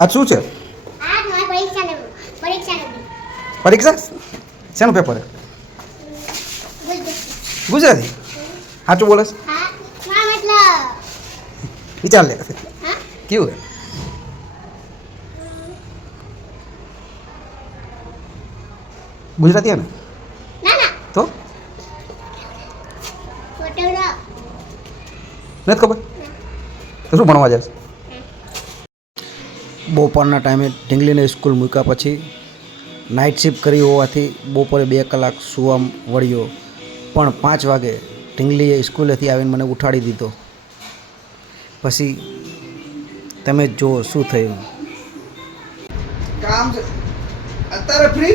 આ શું છે? પરીક્ષા શેનું પેપર ગુજરાતી. સાચું બોલે વિચાર લે. કેવું ગુજરાતી ને તો? નથી ખબર? તો શું ભણવા જાય બપોરના ટાઈમે ઢીંગલીને સ્કૂલ મૂક્યા પછી નાઇટ શિફ્ટ કરી હોવાથી બપોરે બે કલાક સુવા વળ્યો. પણ પાંચ વાગે ઢીંગલીએ સ્કૂલેથી આવીને મને ઉઠાડી દીધો. પછી તમે જ જુઓ શું થયું. કામ અત્યારે ફ્રી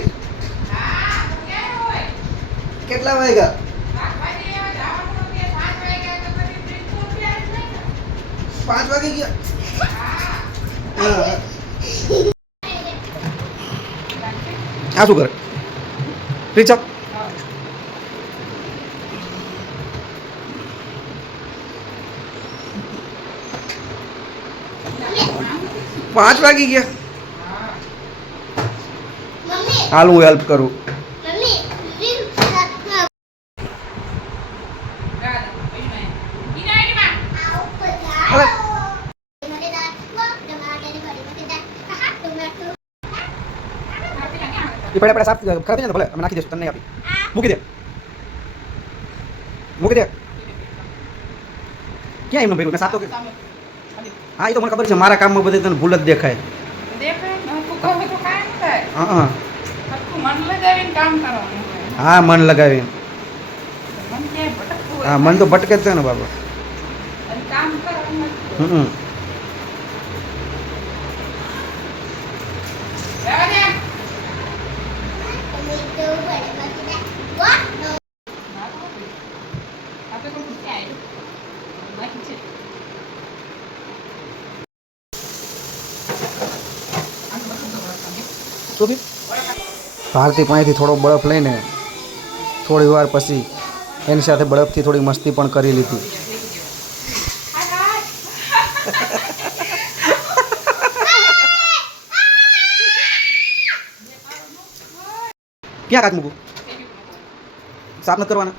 કેટલા વાગ્યા? પાંચ વાગે ગયા. આ શું કરે ફ્રી છો પાંચ વાગી ગયા મમ્મી હાલ હું હેલ્પ કરું મમ્મી રીલ આ ઉપર અરે. મને દાખવો ટમાટર ભરી મને દાખ હા ટમાટર એ પડે પડે સાફ ખરાબ થઈ જાય ભલે અમે નાખી દઈશું તને નહીં આપી. મૂકી દે. મૂકી દે. ક્યાં એમનું ભેગું? મેં સાફ તો હા એ તો મને ખબર છે મારા કામમાં બધે તને ભૂલ જ દેખાય. હા મન લગાવીને હા મન તો ભટકે જ છે ને બાબા. હમ ટમેટો ભરી મને દાખ વાહ શું ભારતી પાસેથી થોડો બરફ લઈને થોડી વાર પછી એની સાથે બળફથી થોડી મસ્તી પણ કરી લીધી. ક્યાં કાચ મૂકું? સાફ નથી કરવાના?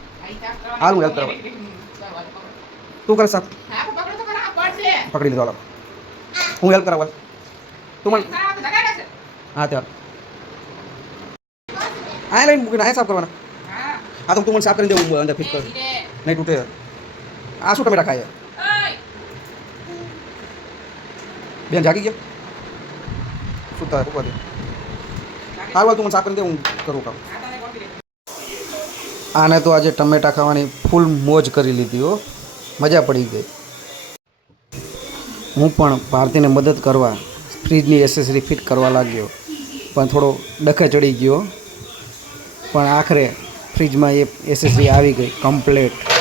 હાલ હું હેલ્પ કરવા. તું કરે સાફ. પકડી લીધો હાલો. હું હેલ્પ કરાવવા. તું મને હા ત્યાં આ લઈને મૂકીને આ સાફ કરવાના હા તો તું મને સાફ કરી દેવું અંદર ફિટ કર નહીં તૂટે આ શું ટમેટા ખાય બેન જાગી ગયા થાય ઉપર વાર તું મને સાફ કરી દે હું કરું કામ આને તો આજે ટમેટા ખાવાની ફૂલ મોજ કરી લીધી હો. મજા પડી ગઈ. હું પણ ભારતીને મદદ કરવા ફ્રીજની એસેસરી ફિટ કરવા લાગ્યો. પણ થોડો ડખે ચડી ગયો. પણ આખરે ફ્રીજમાં એ એસેસરી આવી ગઈ કમ્પ્લેટ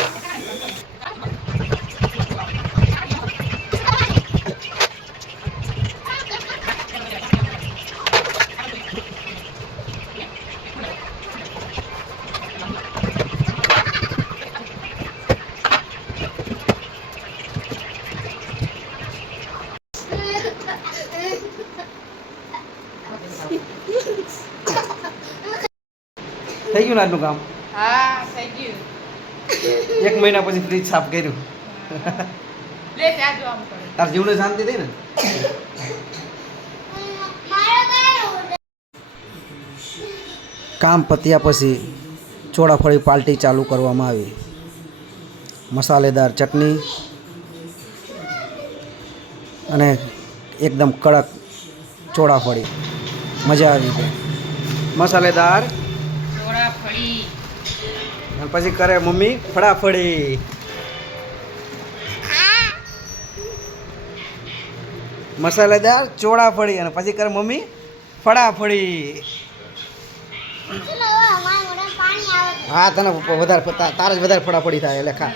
થઈ ગયું ને આજનું કામ? હા થઈ ગયું. એક મહિના પછી ફ્રીજ સાફ કર્યું. લે ત્યાં જોવા પડે તાર જીવને શાંતિ થઈ ને. કામ પત્યા પછી ચોળાફળી પાલટી ચાલુ કરવામાં આવી. મસાલેદાર ચટણી અને એકદમ કડક ચોળાફળી. મજા આવી ગઈ. મસાલેદાર ફળી અને પછી કરે મમ્મી ફળાફળી. મસાલેદાર ચોળાફળી અને પછી કરે મમ્મી ફળાફળી. હા તને વધારે તારે જ વધારે ફળાફળી થાય એટલે ખા.